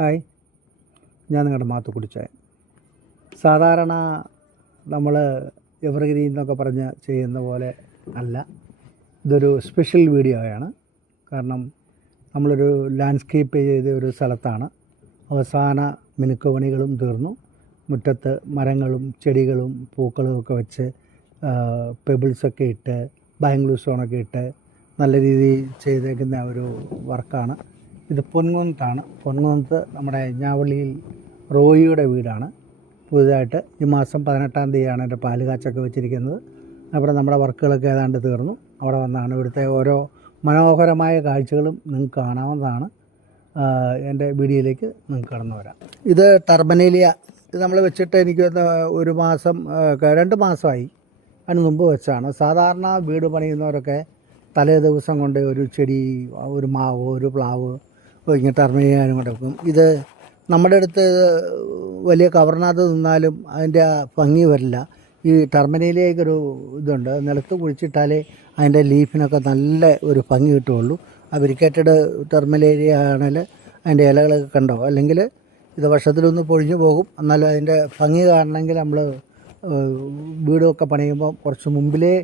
Hi, ഞാൻ നിങ്ങളുടെ മാത്തുക്കുടിച്ചായ. സാധാരണ നമ്മൾ എവർഗ്രീൻ എന്നൊക്കെ പറഞ്ഞ് ചെയ്യുന്ന പോലെ അല്ല, ഇതൊരു സ്പെഷ്യൽ വീഡിയോയാണ്. കാരണം നമ്മളൊരു ലാൻഡ്സ്കേപ്പ് ചെയ്ത ഒരു സ്ഥലത്താണ്. അവസാന മിനുക്കുപണികളും തീർന്നു. മുറ്റത്ത് മരങ്ങളും ചെടികളും പൂക്കളും ഒക്കെ വെച്ച് പെബിൾസൊക്കെ ഇട്ട് ബാംഗ്ലൂർ സ്റ്റോണൊക്കെ ഇട്ട് നല്ല രീതിയിൽ ചെയ്തേക്കുന്ന ഒരു വർക്കാണ്. ഇത് പൊൻകുന്നത്താണ്. പൊൻകുന്നത്ത് നമ്മുടെ ഞാവള്ളിയിൽ റോയിയുടെ വീടാണ്. പുതുതായിട്ട് ഈ മാസം 18-ാം തീയതിയാണ് എൻ്റെ പാല് കാച്ചൊക്കെ വെച്ചിരിക്കുന്നത്. അവിടെ നമ്മുടെ വർക്കുകളൊക്കെ ഏതാണ്ട് തീർന്നു. അവിടെ വന്നാണ് ഇവിടുത്തെ ഓരോ മനോഹരമായ കാഴ്ചകളും നിങ്ങൾക്ക് കാണാവുന്നതാണ്. എൻ്റെ വീഡിയോയിലേക്ക് നിങ്ങൾക്ക് കടന്നു വരാം. ഇത് ടർബനേലിയ. ഇത് നമ്മൾ വെച്ചിട്ട് എനിക്ക് ഒരു മാസം 2 മാസമായി. അതിന് മുമ്പ് വെച്ചാണ്. സാധാരണ വീട് പണിയുന്നവരൊക്കെ തലേ ദിവസം കൊണ്ട് ഒരു ചെടി, ഒരു മാവ്, ഒരു പ്ലാവ് ഇങ്ങനെ ടർബനേലിയ കൊടുക്കും. ഇത് നമ്മുടെ അടുത്ത് വലിയ കവറിനകത്ത് നിന്നാലും അതിൻ്റെ ഭംഗി വരില്ല. ഈ ടർബനേലിയയ്ക്കൊരു ഇതുണ്ട്, നിലത്ത് കുഴിച്ചിട്ടാലേ അതിൻ്റെ ലീഫിനൊക്കെ നല്ല ഒരു ഭംഗി കിട്ടുകയുള്ളൂ. ആ വെരിക്കേറ്റഡ് ടർബനേലിയ ആണെങ്കിൽ അതിൻ്റെ ഇലകളൊക്കെ കണ്ടോ, അല്ലെങ്കിൽ ഇത് വർഷത്തിലൊന്ന് പൊഴിഞ്ഞു പോകും. എന്നാലും അതിൻ്റെ ഭംഗി കാണണമെങ്കിൽ നമ്മൾ വീടൊക്കെ പണിയുമ്പോൾ കുറച്ച് മുമ്പിലേ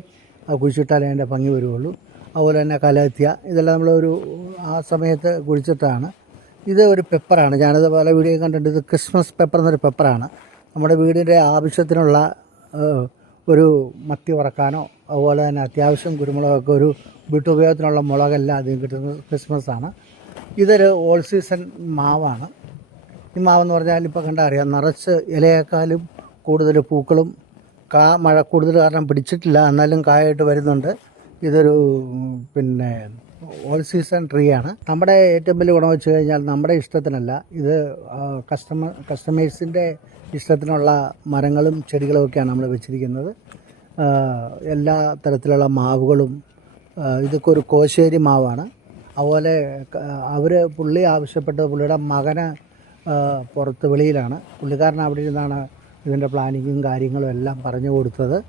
കുഴിച്ചിട്ടാലേ അതിൻ്റെ ഭംഗി വരുള്ളൂ. അതുപോലെ തന്നെ കലാത്തിയ, ഇതെല്ലാം നമ്മളൊരു ആ സമയത്ത് കുഴിച്ചിട്ടാണ്. ഇത് ഒരു പെപ്പറാണ്. ഞാനത് പല വീഡിയോ കണ്ടിട്ടുണ്ട്. ഇത് ക്രിസ്മസ് പെപ്പർ എന്നൊരു പെപ്പറാണ്. നമ്മുടെ വീടിൻ്റെ ആവശ്യത്തിനുള്ള ഒരു മത്തി വറക്കാനോ അതുപോലെ തന്നെ അത്യാവശ്യം കുരുമുളകൊക്കെ ഒരു വീട്ടുപയോഗത്തിനുള്ള മുളകെല്ലാം അതിന് കിട്ടുന്നത് ക്രിസ്മസാണ്. ഇതൊരു ഓൾ സീസൺ മാവാണ്. ഈ മാവെന്ന് പറഞ്ഞാൽ ഇപ്പോൾ കണ്ടാൽ അറിയാം, നിറച്ച് ഇലയേക്കാളും കൂടുതൽ പൂക്കളും മഴ കൂടുതൽ കാരണം പിടിച്ചിട്ടില്ല, എന്നാലും കായായിട്ട് വരുന്നുണ്ട്. ഇതൊരു ഓൾ സീസൺ ട്രീ ആണ്. നമ്മുടെ ഏറ്റവും വലിയ ഗുണം വെച്ച് കഴിഞ്ഞാൽ നമ്മുടെ ഇഷ്ടത്തിനല്ല, ഇത് കസ്റ്റമേഴ്സിൻ്റെ ഇഷ്ടത്തിനുള്ള മരങ്ങളും ചെടികളും ഒക്കെയാണ് നമ്മൾ വെച്ചിരിക്കുന്നത്. എല്ലാ തരത്തിലുള്ള മാവുകളും. ഇതൊക്കെ ഒരു കോശ്ശേരി മാവാണ്. അതുപോലെ പുള്ളി ആവശ്യപ്പെട്ടത്, പുള്ളിയുടെ മകന് പുറത്ത് വെളിയിലാണ്, പുള്ളിക്കാരൻ അവിടെ ഇരുന്നാണ് ഇതിൻ്റെ പ്ലാനിങ്ങും കാര്യങ്ങളും എല്ലാം പറഞ്ഞു കൊടുത്തത്.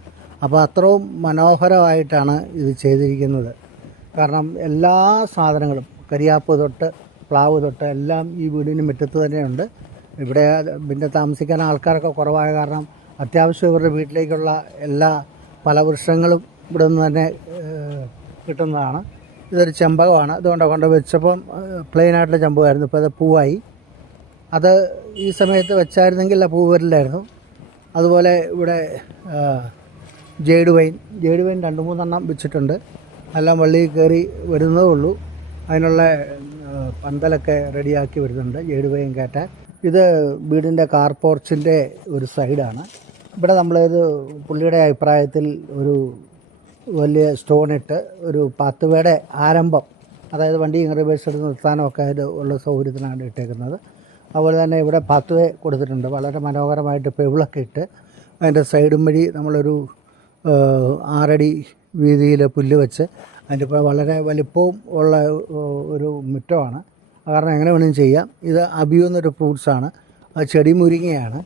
അപ്പോൾ അത്രയും മനോഹരമായിട്ടാണ് ഇത് ചെയ്തിരിക്കുന്നത്. കാരണം എല്ലാ സാധനങ്ങളും കരിയാപ്പ് തൊട്ട് പ്ലാവ് തൊട്ട് എല്ലാം ഈ വീടിന് മുറ്റത്ത് തന്നെയുണ്ട്. ഇവിടെ പിന്നെ താമസിക്കാൻ ആൾക്കാരൊക്കെ കുറവായ കാരണം അത്യാവശ്യം ഇവരുടെ വീട്ടിലേക്കുള്ള എല്ലാ ഫലവൃക്ഷങ്ങളും ഇവിടെ നിന്ന് തന്നെ കിട്ടുന്നതാണ്. ഇതൊരു ചെമ്പകമാണ്. ഇതുകൊണ്ട് കൊണ്ട് വെച്ചപ്പം പ്ലെയിനായിട്ടുള്ള ചെമ്പകമായിരുന്നു. ഇപ്പോൾ അത് പൂവായി. അത് ഈ സമയത്ത് വെച്ചായിരുന്നെങ്കിൽ ആ പൂ വരില്ലായിരുന്നു. അതുപോലെ ഇവിടെ ജേഡ് വൈൻ 2-3 എണ്ണം വെച്ചിട്ടുണ്ട്. എല്ലാം വള്ളി കയറി വരുന്നതേ ഉള്ളൂ. അതിനുള്ള പന്തലൊക്കെ റെഡിയാക്കി വരുന്നുണ്ട് ജേഡ് വൈൻ കയറ്റാൻ. ഇത് വീടിൻ്റെ കാർ പോർച്ചിൻ്റെ ഒരു സൈഡാണ്. ഇവിടെ നമ്മളിത് പുള്ളിയുടെ അഭിപ്രായത്തിൽ ഒരു വലിയ സ്റ്റോണിട്ട് ഒരു പാത്വേയുടെ ആരംഭം, അതായത് വണ്ടി റിവേഴ്സ് എടുത്ത് നിർത്താനൊക്കെ ആയിട്ട് ഉള്ള സൗകര്യത്തിനാണ് ഇട്ടേക്കുന്നത്. അതുപോലെ തന്നെ ഇവിടെ പാത്വേ കൊടുത്തിട്ടുണ്ട്. വളരെ മനോഹരമായിട്ട് പെവിളൊക്കെ ഇട്ട് അതിൻ്റെ സൈഡും വഴി നമ്മളൊരു 6 അടി വീതിയിൽ പുല്ല് വെച്ച് അതിൻ്റെ ഇപ്പോൾ വളരെ വലിപ്പവും ഉള്ള ഒരു മുറ്റമാണ്. കാരണം എങ്ങനെ വേണമെങ്കിലും ചെയ്യാം. ഇത് അബിയു എന്നൊരു ഫ്രൂട്ട്സാണ്. അത് ചെടി മുരിങ്ങയാണ്.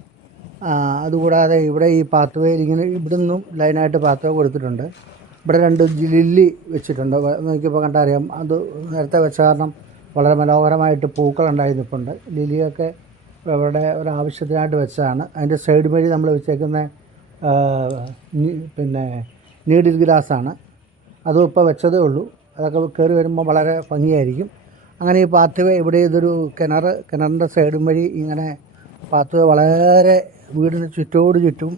അതുകൂടാതെ ഇവിടെ ഈ പാത്വേയിൽ ഇങ്ങനെ ഇവിടെ നിന്നും ലൈനായിട്ട് പാത്വേ കൊടുത്തിട്ടുണ്ട്. ഇവിടെ 2 ലില്ലി വെച്ചിട്ടുണ്ട്. നോക്കിയപ്പോൾ കണ്ടറിയാം, അത് നേരത്തെ വെച്ച കാരണം വളരെ മനോഹരമായിട്ട് പൂക്കളുണ്ടായി നിൽപ്പുണ്ട്. ലിലിയൊക്കെ ഇവിടെ ഒരാവശ്യത്തിനായിട്ട് വെച്ചതാണ്. അതിൻ്റെ സൈഡ് വഴി നമ്മൾ വെച്ചേക്കുന്ന നീഡിൽ ഗ്രാസാണ്. അതും ഇപ്പോൾ വെച്ചതേ ഉള്ളൂ. അതൊക്കെ കയറി വരുമ്പോൾ വളരെ ഭംഗിയായിരിക്കും. അങ്ങനെ ഈ പാത്വേ ഇവിടെ ഇതൊരു കിണറിൻ്റെ സൈഡും വഴി ഇങ്ങനെ പാത്വേ വളരെ വീടിന് ചുറ്റും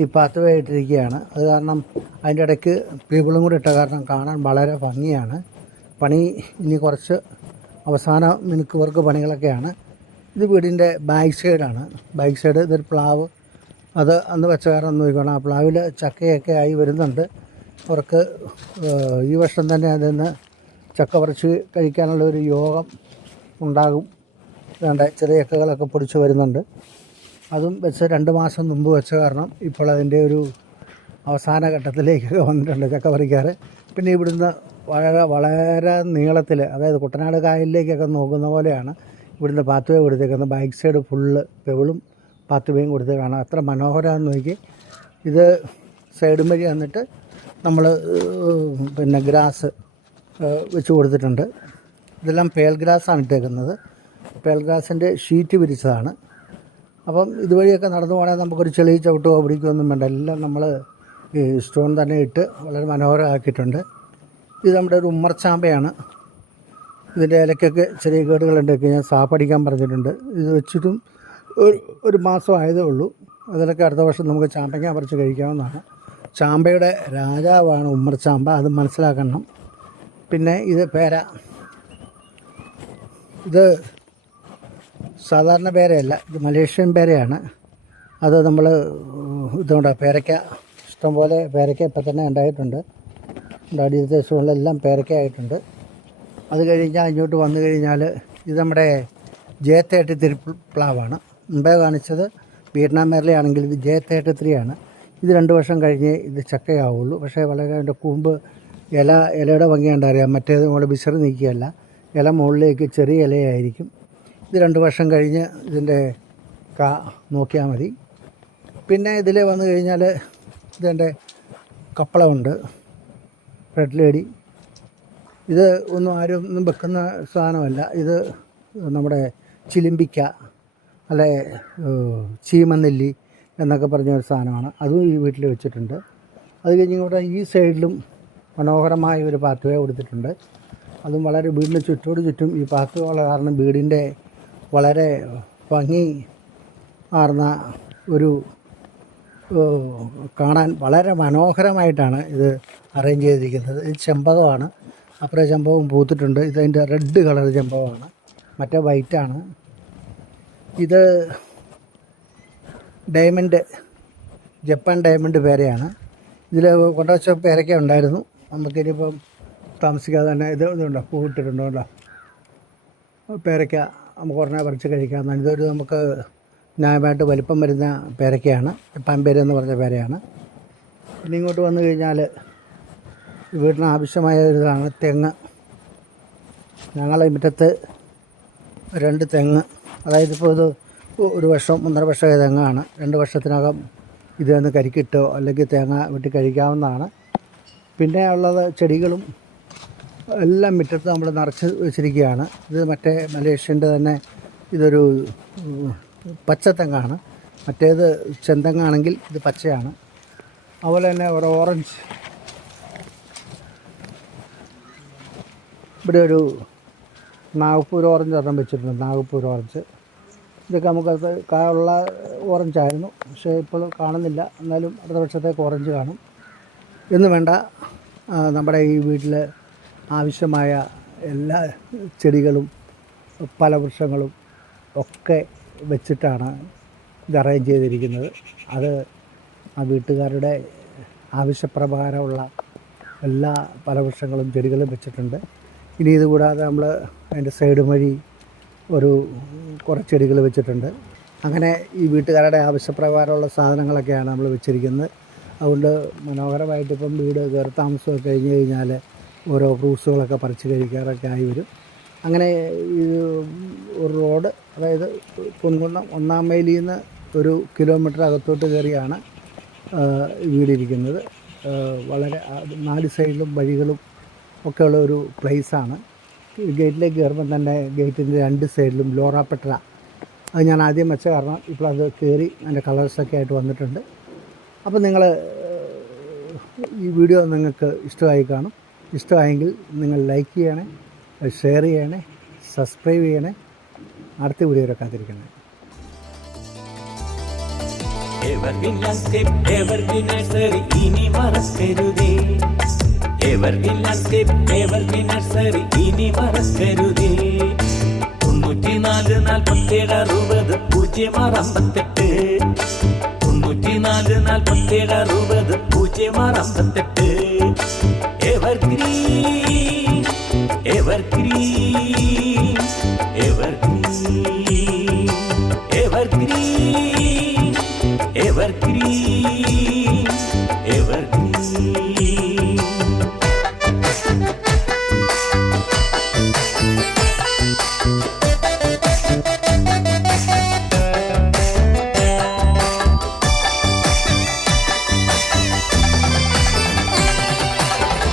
ഈ പാത്വേ ഇട്ടിരിക്കുകയാണ്. അത് കാരണം അതിൻ്റെ ഇടയ്ക്ക് പീപ്പിളും കൂടി ഇട്ട കാരണം കാണാൻ വളരെ ഭംഗിയാണ്. പണി ഇനി കുറച്ച് അവസാന മിനുക്ക് വർക്ക് പണികളൊക്കെയാണ്. ഇത് വീടിൻ്റെ ബാക്ക് സൈഡാണ്. ബാക്ക് സൈഡ് ഇതൊരു പ്ലാവ്, അത് അന്ന് വെച്ച കാരണം നോക്കണം. ആ പ്ലാവിൽ ചക്കയൊക്കെ ആയി വരുന്നുണ്ട്. അവർക്ക് ഈ വർഷം തന്നെ അതിൽ നിന്ന് ചക്ക പറിച്ച് കഴിക്കാനുള്ള ഒരു യോഗം ഉണ്ടാകും. വേണ്ട ചെറിയ ചക്കകളൊക്കെ പൊടിച്ച് വരുന്നുണ്ട്. അതും വെച്ച് 2 മാസം മുമ്പ് വെച്ച കാരണം ഇപ്പോൾ അതിൻ്റെ ഒരു അവസാന ഘട്ടത്തിലേക്കൊക്കെ വന്നിട്ടുണ്ട് ചക്ക പറിക്കാറ്. പിന്നെ ഇവിടുന്ന് വളരെ നീളത്തിൽ, അതായത് കുട്ടനാട് കായലിലേക്കൊക്കെ നോക്കുന്ന പോലെയാണ് ഇവിടുന്ന് പാത്വേ കൊടുത്തേക്കുന്നത്. ബാക്ക് സൈഡ് ഫുള്ള് പെവിളും പാത്വേയും കൊടുത്ത് കാണാം. അത്ര മനോഹരമാണെന്ന് നോക്കി. ഇത് സൈഡും വഴി വന്നിട്ട് നമ്മൾ ഗ്രാസ് വെച്ച് കൊടുത്തിട്ടുണ്ട്. ഇതെല്ലാം പേൽ ഗ്രാസാണ് ഇട്ടേക്കുന്നത്. പേൽഗ്രാസിൻ്റെ ഷീറ്റ് വിരിച്ചതാണ്. അപ്പം ഇതുവഴിയൊക്കെ നടന്നു പോകണമെങ്കിൽ നമുക്കൊരു ചെളി ചവിട്ടുകയോ പിടിക്കുകയൊന്നും വേണ്ട. എല്ലാം നമ്മൾ ഈ സ്റ്റോൺ തന്നെ ഇട്ട് വളരെ മനോഹരമാക്കിയിട്ടുണ്ട്. ഇത് നമ്മുടെ ഒരു ഉമ്മർച്ചാമ്പയാണ്. ഇതിൻ്റെ ഇലക്കൊക്കെ ചെറിയ കേടുകളുണ്ടൊക്കെ ഞാൻ സാപ്പടിക്കാൻ പറഞ്ഞിട്ടുണ്ട്. ഇത് വെച്ചിട്ടും ഒരു മാസം ആയതേ ഉള്ളൂ. അതിലൊക്കെ അടുത്ത വർഷം നമുക്ക് ചാമ്പയ്ക്ക പറിച്ച് കഴിക്കാവുന്നതാണ്. ചാമ്പയുടെ രാജാവാണ് ഉമ്മർച്ചാമ്പ, അത് മനസ്സിലാക്കണം. പിന്നെ ഇത് പേര. ഇത് സാധാരണ പേരയല്ല, ഇത് മലേഷ്യൻ പേരയാണ്. അത് നമ്മൾ ഇതുകൊണ്ട് പേരയ്ക്ക ഇഷ്ടംപോലെ പേരയ്ക്ക ഇപ്പം തന്നെ ഉണ്ടായിട്ടുണ്ട്. അടിയദേശങ്ങളിലെല്ലാം പേരയ്ക്ക ആയിട്ടുണ്ട്. അത് കഴിഞ്ഞാൽ ഇങ്ങോട്ട് വന്നു കഴിഞ്ഞാൽ ഇത് നമ്മുടെ J33 പ്ലാവാണ്. മുമ്പേ കാണിച്ചത് വിയറ്റ്നാം മേർലയാണെങ്കിൽ ഇത് J33 ആണ്. ഇത് 2 വർഷം കഴിഞ്ഞേ ഇത് ചക്കയാവുള്ളൂ. പക്ഷേ വളരെ അതിൻ്റെ കൂമ്പ് ഇലയുടെ ഭംഗി കണ്ടറിയാം. മറ്റേത് നമ്മൾ വിശറി നീക്കിയല്ല, ഇല മുകളിലേക്ക് ചെറിയ ഇലയായിരിക്കും. ഇത് 2 വർഷം കഴിഞ്ഞ് ഇതിൻ്റെ കാ നോക്കിയാൽ മതി. പിന്നെ ഇതിൽ വന്നു കഴിഞ്ഞാൽ ഇതിൻ്റെ കപ്പളമുണ്ട്, റെഡ് ലേഡി. ഇത് ആരും വെക്കുന്ന സാധനമല്ല. ഇത് നമ്മുടെ ചിലിമ്പിക്ക അല്ലെ ചീമനെല്ലി എന്നൊക്കെ പറഞ്ഞ ഒരു സാധനമാണ്. അതും ഈ വീട്ടിൽ വെച്ചിട്ടുണ്ട്. അത് കഴിഞ്ഞ് ഇങ്ങോട്ട് ഈ സൈഡിലും മനോഹരമായ ഒരു പാത്ത് വേ കൊടുത്തിട്ടുണ്ട്. അതും വളരെ വീടിന് ചുറ്റും ഈ പാത്ത് വേ കാരണം വീടിൻ്റെ വളരെ ഭംഗി ആർന്ന ഒരു കാണാൻ വളരെ മനോഹരമായിട്ടാണ് ഇത് അറേഞ്ച് ചെയ്തിരിക്കുന്നത്. ഇത് ചെമ്പകമാണ്. അപ്പുറം ചെമ്പകം പൂത്തിട്ടുണ്ട്. ഇതതിൻ്റെ റെഡ് കളർ ചെമ്പകമാണ്, മറ്റേ വൈറ്റാണ്. ഇത് ഡയമണ്ട്, ജപ്പാൻ ഡയമണ്ട് പേരയാണ്. ഇതിൽ കൊണ്ടുവച്ച പേരയ്ക്ക ഉണ്ടായിരുന്നു. നമുക്കിനിയിപ്പം താമസിക്കാതെ തന്നെ ഇതുണ്ടോ, പൂവിട്ടിട്ടുണ്ടോ കേട്ടോ. പേരയ്ക്ക നമുക്ക് ഉടനെ പറിച്ച് കഴിക്കാവുന്നതാണ്. ഇതൊരു നമുക്ക് ന്യായമായിട്ട് വലിപ്പം വരുന്ന പേരയ്ക്കയാണ്. ജപ്പാൻ പേര എന്ന് പറഞ്ഞ പേരയാണ്. പിന്നെ ഇങ്ങോട്ട് വന്നു കഴിഞ്ഞാൽ വീടിന് ആവശ്യമായ ഒരു ഇതാണ് തെങ്ങ്. ഞങ്ങളെ മുറ്റത്ത് 2 തെങ്ങ്, അതായത് ഇപ്പോൾ ഇത് 1 വർഷം 1.5 വർഷമായ തെങ്ങാണ്. 2 വർഷത്തിനകം ഇതൊന്ന് കരിക്കിട്ടോ അല്ലെങ്കിൽ തേങ്ങ വെട്ടി കഴിക്കാവുന്നതാണ്. പിന്നെ ഉള്ളത് ചെടികളും എല്ലാം മുറ്റത്ത് നമ്മൾ നിറച്ച് വെച്ചിരിക്കുകയാണ്. ഇത് മറ്റേ മലേഷ്യൻ്റെ തന്നെ ഇതൊരു പച്ചത്തെങ്ങാണ്. മറ്റേത് ചെന്തെങ്ങാണെങ്കിൽ ഇത് പച്ചയാണ്. അതുപോലെ തന്നെ ഒരു ഓറഞ്ച്, ഇവിടെ ഒരു നാഗ്പൂർ ഓറഞ്ച് ഒരെണ്ണം വെച്ചിട്ടുണ്ട്. നാഗ്പൂർ ഓറഞ്ച് ഇതൊക്കെ നമുക്കത് ഉള്ള ഓറഞ്ചായിരുന്നു, പക്ഷേ ഇപ്പോൾ കാണുന്നില്ല. എന്നാലും അടുത്ത വർഷത്തേക്ക് ഓറഞ്ച് കാണും. എന്ന് വേണ്ട, നമ്മുടെ ഈ വീട്ടിൽ ആവശ്യമായ എല്ലാ ചെടികളും ഫലവൃക്ഷങ്ങളും ഒക്കെ വെച്ചിട്ടാണ് ഇത് അറേഞ്ച് ചെയ്തിരിക്കുന്നത്. അത് ആ വീട്ടുകാരുടെ ആവശ്യപ്രകാരമുള്ള എല്ലാ ഫലവൃക്ഷങ്ങളും ചെടികളും വെച്ചിട്ടുണ്ട്. ഇനി ഇതുകൂടാതെ നമ്മൾ അതിൻ്റെ സൈഡ് വഴി കുറേ ചെടികൾ വെച്ചിട്ടുണ്ട്. അങ്ങനെ ഈ വീട്ടുകാരുടെ ആവശ്യപ്രകാരമുള്ള സാധനങ്ങളൊക്കെയാണ് നമ്മൾ വെച്ചിരിക്കുന്നത്. അതുകൊണ്ട് മനോഹരമായിട്ട് ഇപ്പം വീട് കയറി താമസമൊക്കെ കഴിഞ്ഞ് കഴിഞ്ഞാൽ ഓരോ ഫ്രൂട്ട്സുകളൊക്കെ പറിച്ച് കഴിക്കാറൊക്കെ ആയി വരും. അങ്ങനെ ഇത് ഒരു റോഡ്, അതായത് പൊൻകുന്നം 1-ാം മൈലിൽ നിന്ന് 1 കിലോമീറ്റർ അകത്തോട്ട് കയറിയാണ് വീടിരിക്കുന്നത്. വളരെ 4 സൈഡിലും വഴികളും ഒക്കെയുള്ള ഒരു പ്ലേസാണ്. ഗേറ്റിലേക്ക് കയറുമ്പം തന്നെ ഗേറ്റിൻ്റെ 2 സൈഡിലും ലോറ പെട്ര, അത് ഞാൻ ആദ്യം വെച്ച കാരണം ഇപ്പോൾ അത് കയറി അതിൻ്റെ കളേഴ്സൊക്കെ ആയിട്ട് വന്നിട്ടുണ്ട്. അപ്പോൾ നിങ്ങൾ ഈ വീഡിയോ നിങ്ങൾക്ക് ഇഷ്ടമായി കാണും. ഇഷ്ടമായെങ്കിൽ നിങ്ങൾ ലൈക്ക് ചെയ്യണേ, ഷെയർ ചെയ്യണേ, സബ്സ്ക്രൈബ് ചെയ്യണേ. അടുത്ത വീഡിയോയിലൊക്കെ കാത്തിരിക്കണേ. എവർഗ്രീൻ ലാൻഡ്സ്കേപ്പ്, എവർഗ്രീൻ നഴ്സറി ഇനി മറക്കരുതേ. എവർഗ്രീൻ ലാൻഡ്സ്കേപ്പ്, എവർഗ്രീൻ നഴ്സറി ഇനി മറക്കരുതേ. 94 47 60 068 94 47 60 068. Evergreen, evergreen, evergreen, evergreen, evergreen, evergreen.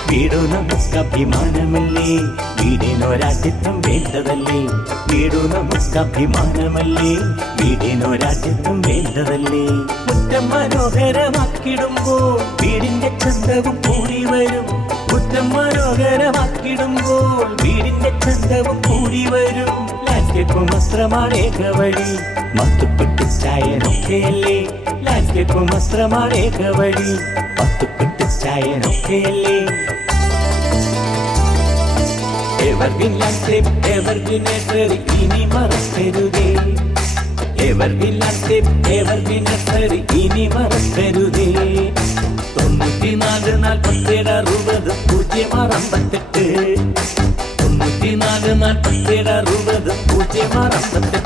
വീടു നമുക്കഭിമാനമല്ലേ, വീടിനൊരാട്ടിത്തം വേണ്ടതല്ലേ, വീടു നമുക്ക് അഭിമാനമല്ലേ, വീടിനൊരാട്ടിത്തം വേണ്ടതല്ലേ. മുറ്റം മനോഹരമാക്കിടുമ്പോൾ വീടിന്റെ ചന്തവും കൂടി വരും, മുറ്റം മനോഹരമാക്കിടുമ്പോൾ വീടിന്റെ ചന്തവും കൂടി വരും. ലാൻഡ്സ്കേപ്പ് വസ്ത്രമാണ് ഏക വഴി, മത്തുപ്പെട്ട് ചായനൊക്കെയല്ലേ, ലാൻഡ്സ്കേപ്പ് വസ്ത്രമാണ് ഏക വഴി, മത്തുപ്പെട്ട് ചായനൊക്കെയല്ലേ. എവർഗ്രീൻ ലാൻഡ്സ്കേപ്പ്, എവർഗ്രീൻ നഴ്സറി ഇനി മറക്കരുതേ, എവർഗ്രീൻ ലാൻഡ്സ്കേപ്പ്, എവർഗ്രീൻ നഴ്സറി ഇനി മറക്കരുതേ. 94 47 60 068, 94 47 60 068.